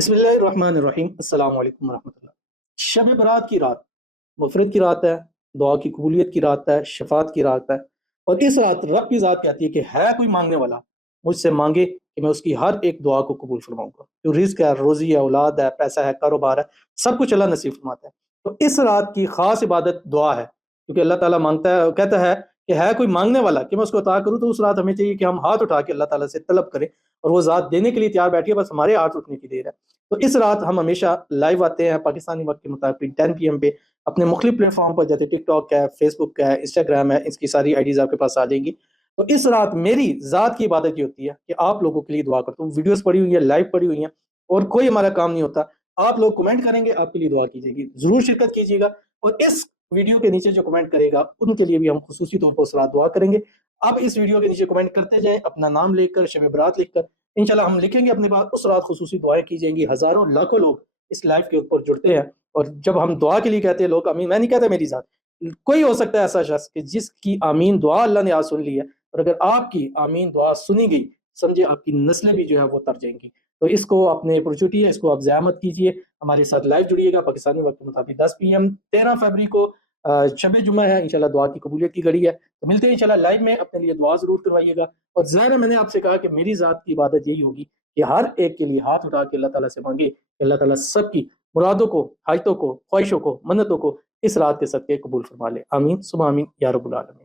بسم اللہ الرحمن الرحیم، السلام علیکم ورحمۃ اللہ۔ شب برات کی رات مغفرت کی رات ہے، دعا کی قبولیت کی رات ہے، شفاعت کی رات ہے، اور اس رات رب کی ذات کہتی ہے کہ ہے کوئی مانگنے والا مجھ سے مانگے کہ میں اس کی ہر ایک دعا کو قبول فرماؤں گا۔ جو رزق ہے، روزی ہے، اولاد ہے، پیسہ ہے، کاروبار ہے، سب کچھ اللہ نصیب فرماتا ہے۔ تو اس رات کی خاص عبادت دعا ہے، کیونکہ اللہ تعالیٰ مانگتا ہے، کہتا ہے کہ ہے کوئی مانگنے والا کہ میں اس کو عطا کروں۔ تو اس رات ہمیں چاہیے کہ ہم ہاتھ اٹھا کے اللہ تعالیٰ سے طلب کریں، اور وہ ذات دینے کے لیے تیار بیٹھی ہے، بس ہمارے ہاتھ اٹھنے کی دیر ہے۔ تو اس رات ہم ہمیشہ لائیو آتے ہیں پاکستانی وقت کے مطابق 10 PM پہ اپنے مختلف پلیٹ فارم پر، جیسے ٹک ٹاک ہے، فیس بک ہے، انسٹاگرام ہے، اس کی ساری آئی ڈیز آپ کے پاس آ جائیں گی۔ تو اس رات میری ذات کی عبادت یہ ہوتی ہے کہ آپ لوگوں کے لیے دعا کرتا ہوں۔ ویڈیوز پڑی ہوئی ہیں، لائیو پڑی ہوئی ہیں، اور کوئی ہمارا کام نہیں ہوتا۔ آپ لوگ کمنٹ کریں گے، آپ کے لیے دعا کیجیے گی، ضرور شرکت کیجیے گا، اور اس ویڈیو کے نیچے جو کمنٹ کرے گا ان کے لیے بھی ہم خصوصی طور پر اس رات دعا کریں گے۔ اب اس ویڈیو کے نیچے کمنٹ کرتے جائیں، اپنا نام لکھ کر، شب برات لکھ کر، انشاءاللہ ہم لکھیں گے اپنے بعد، اس رات خصوصی دعائیں کی جائیں گی۔ ہزاروں لاکھوں لوگ اس لائف کے اوپر جڑتے ہیں، اور جب ہم دعا کے لیے کہتے ہیں لوگ آمین، میں نہیں کہتا میری ذات، کوئی ہو سکتا ہے ایسا شخص کہ جس کی آمین دعا اللہ نے آج سن لی ہے، اور اگر آپ کی آمین دعا سنی گئی، سمجھے آپ کی نسلیں بھی جو ہے وہ تر جائیں گی۔ تو اس کو اپنے اپرچونٹی ہے، اس کو آپ ضائع مت کیجیے۔ ہمارے ساتھ لائیو جڑیے گا پاکستانی وقت کے مطابق 10 PM 13 فروری کو شب جمعہ ہے، انشاءاللہ دعا کی قبولیت کی گھڑی ہے۔ تو ملتے ہیں انشاءاللہ لائیو میں، اپنے لیے دعا ضرور کروائیے گا۔ اور ظاہر ہے میں نے آپ سے کہا کہ میری ذات کی عبادت یہی ہوگی کہ ہر ایک کے لیے ہاتھ اٹھا کے اللہ تعالیٰ سے مانگے کہ اللہ تعالیٰ سب کی مرادوں کو، حاجتوں کو، خواہشوں کو، منتوں کو اس رات کے صدقے قبول فرما لے۔ آمین ثم آمین یا رب العالمین۔